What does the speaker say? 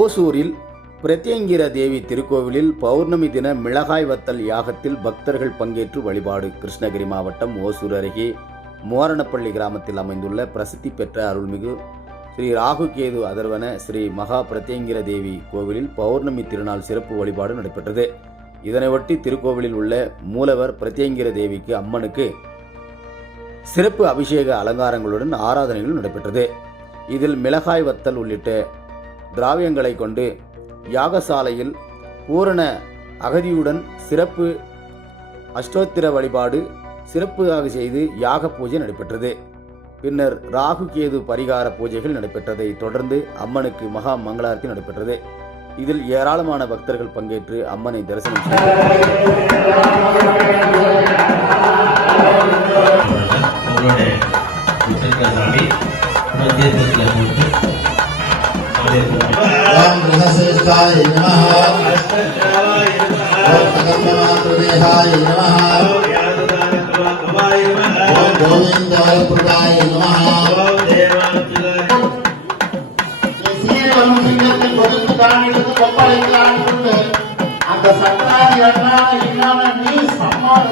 ஓசூரில் பிரத்யங்கிர தேவி திருக்கோவிலில் பௌர்ணமி தின மிளகாய் வத்தல் யாகத்தில் பக்தர்கள் பங்கேற்று வழிபாடு. கிருஷ்ணகிரி மாவட்டம் ஓசூர் அருகே மோரணப்பள்ளி கிராமத்தில் அமைந்துள்ள பிரசித்தி பெற்ற அருள்மிகு ஸ்ரீ ராகுகேது அதர்வன ஸ்ரீ மகா பிரத்யங்கிர தேவி கோவிலில் பௌர்ணமி திருநாள் சிறப்பு வழிபாடு நடைபெற்றது. இதனையொட்டி திருக்கோவிலில் உள்ள மூலவர் பிரத்யங்கிர தேவிக்கு அம்மனுக்கு சிறப்பு அபிஷேக அலங்காரங்களுடன் ஆராதனைகள் நடைபெற்றது. இதில் மிளகாய் வத்தல் உள்ளிட்ட திராவியங்களை கொண்டு யாகசாலையில் பூரண அகதியுடன் சிறப்பு அஷ்டோத்திர வழிபாடு சிறப்பாக செய்து யாக பூஜை நடைபெற்றது. பின்னர் ராகு கேது பரிகார பூஜைகள் நடைபெற்றதை தொடர்ந்து அம்மனுக்கு மகா மங்களாரத்தி நடைபெற்றது. இதில் ஏராளமான பக்தர்கள் பங்கேற்று அம்மனை தரிசனம் ओम गृहश्रेष्ठाय नमः ओम कदम्बमातृदेहाय नमः ओम गोविंदवरप्रदाय नमः அந்த சக்கராதி அண்ணான இன்னான நீ சம்மான